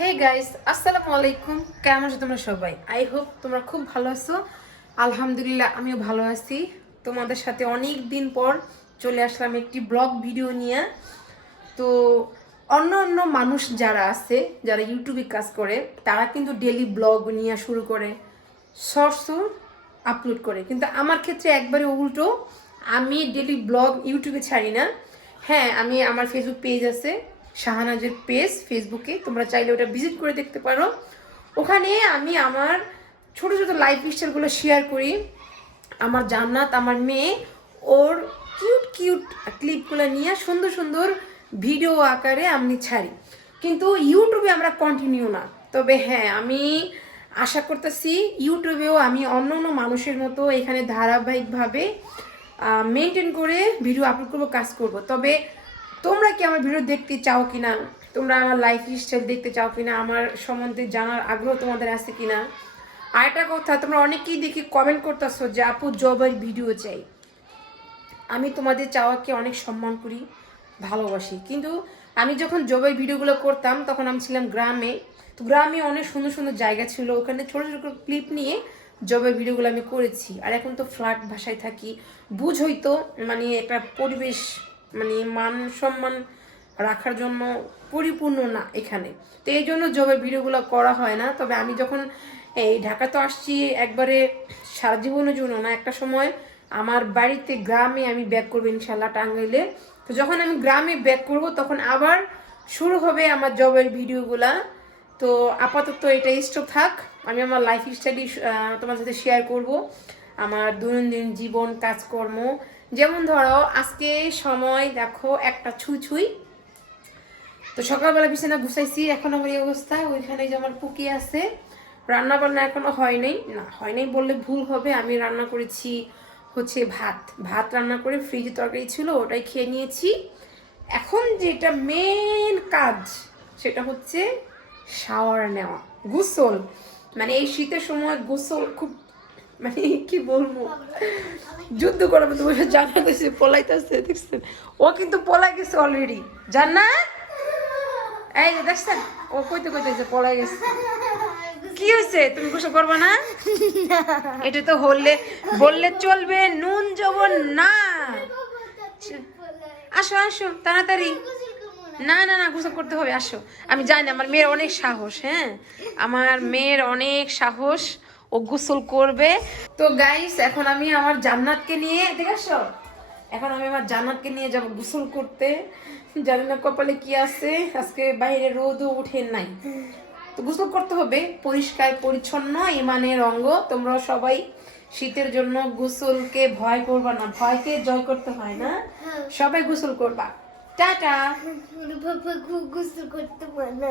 Hey guys, আসসালামু আলাইকুম। কেমন আছো তোমরা সবাই? আই হোপ তোমরা খুব ভালো আছো। আলহামদুলিল্লাহ আমিও ভালো আছি। তোমাদের সাথে অনেক দিন পর চলে আসলাম একটি ব্লগ ভিডিও নিয়ে। তো অন্য অন্য মানুষ যারা আছে, যারা ইউটিউবে কাজ করে, তারা কিন্তু ডেলি ব্লগ নিয়ে শুরু করে, শর্টসও আপলোড করে। কিন্তু আমার ক্ষেত্রে একবারে উল্টো। আমি ডেলি ব্লগ ইউটিউবে ছাড়ি না। হ্যাঁ, আমি আমার ফেসবুক পেজ আছে, শাহানাজের পেজ, ফেসবুকে তোমরা চাইলে ওটা ভিজিট করে দেখতে পারো। ওখানে আমি আমার ছোট ছোট লাইফ স্টাইলগুলো শেয়ার করি। আমার জান্নাত, আমার মেয়ে, ওর কিউট কিউট ক্লিপগুলো নিয়ে সুন্দর সুন্দর ভিডিও আকারে আমি ছাড়ি। কিন্তু ইউটিউবে আমরা কন্টিনিউ না। তবে হ্যাঁ, আমি আশা করতেছি ইউটিউবেও আমি অন্য অন্য মানুষের মতো এখানে ধারাবাহিকভাবে মেনটেন করে ভিডিও আপলোড করবো, কাজ করব। তবে তোমরা কি আমার ভিডিও দেখতে চাও কিনা, তোমরা আমার লাইফ স্টাইল দেখতে চাও কিনা, আমার সম্বন্ধে জানার আগ্রহ তোমাদের আছে কিনা। আর একটা কথা, তোমরা অনেকেই দেখি কমেন্ট করতেছো যে আপু জবের ভিডিও চাই। আমি তোমাদের চাওয়াকে অনেক সম্মান করি, ভালোবাসি। কিন্তু আমি যখন জবের ভিডিওগুলো করতাম তখন আমি ছিলাম গ্রামে। তো গ্রামে অনেক সুন্দর সুন্দর জায়গা ছিল, ওখানে ছোটো ছোটো ক্লিপ নিয়ে জবের ভিডিওগুলো আমি করেছি। আর এখন তো ফ্ল্যাট ভাষায় থাকি, বুঝই তো, মানে একটা পরিবেশ, মানে মান সম্মান রাখার জন্য পরিপূর্ণ না এখানে। তো এই জন্য জবের ভিডিওগুলো করা হয় না। তবে আমি যখন এই ঢাকা তো আসছি একবারে সারা জীবনের জন্য না, একটা সময় আমার বাড়িতে গ্রামে আমি ব্যাক করবো ইনশাল্লাহ, টাঙ্গাইলে। তো যখন আমি গ্রামে ব্যাক করব তখন আবার শুরু হবে আমার জবের ভিডিওগুলা। তো আপাতত এটা স্টপ থাক। আমি আমার লাইফ স্টাইল তোমার সাথে শেয়ার করব, আমার দৈনন্দিন জীবন, কাজকর্ম। যেমন ধরো আজকে সময় দেখো 1টা ছুঁই ছুঁই। তো সকালবেলা বিছানা গুছাইছি, এখন আমার এই অবস্থা। ওইখানে যে আমার পুকি আছে, রান্না বান্না এখনো হয় নাই, না হয় নাই বললে ভুল হবে। আমি রান্না করেছি হচ্ছে ভাত ভাত রান্না করে ফ্রিজে তরকারি ছিল, ওটাই খেয়ে নিয়েছি। এখন যেটা মেন কাজ সেটা হচ্ছে শাওয়ার নেওয়া, গোসল। মানে এই শীতের সময় গোসল খুব, মানে কি বলবো, যুদ্ধ করার মতো বসে জানা গেছে, পলাইতেছে দেখছেন। ও কিন্তু পলাই গেছে অলরেডি, জান্নাত। এই যে দেখছেন, ও কইতে কইতে পলাই গেছে। কি হয়েছে, তুমি গোসল করবে না? এটা তো হলে বললে চলবে, নুন জবন না। আসো আসো তাড়াতাড়ি। না না না, গোসল করতে হবে, আসো। আমি জানি আমার মেয়ের অনেক সাহস, হ্যাঁ আমার মেয়ের অনেক সাহস, ও গোসল করবে। তো গাইস, এখন আমি আমার জান্নাতকে নিয়ে, ঠিক আছে, এখন আমি আমার জান্নাতকে নিয়ে যাব গোসল করতে। জানি না কপালে কি আছে, আজকে বাইরে রোদও উঠে নাই। তো গোসল করতে হবে, পরিষ্কার পরিচ্ছন্ন ইমানের অঙ্গ। তোমরা সবাই শীতের জন্য গোসলকে ভয় করবা না, ভয়কে জয় করতে হয় না, সবাই গোসল করবা। টাটা। গোসল করতে পারে না।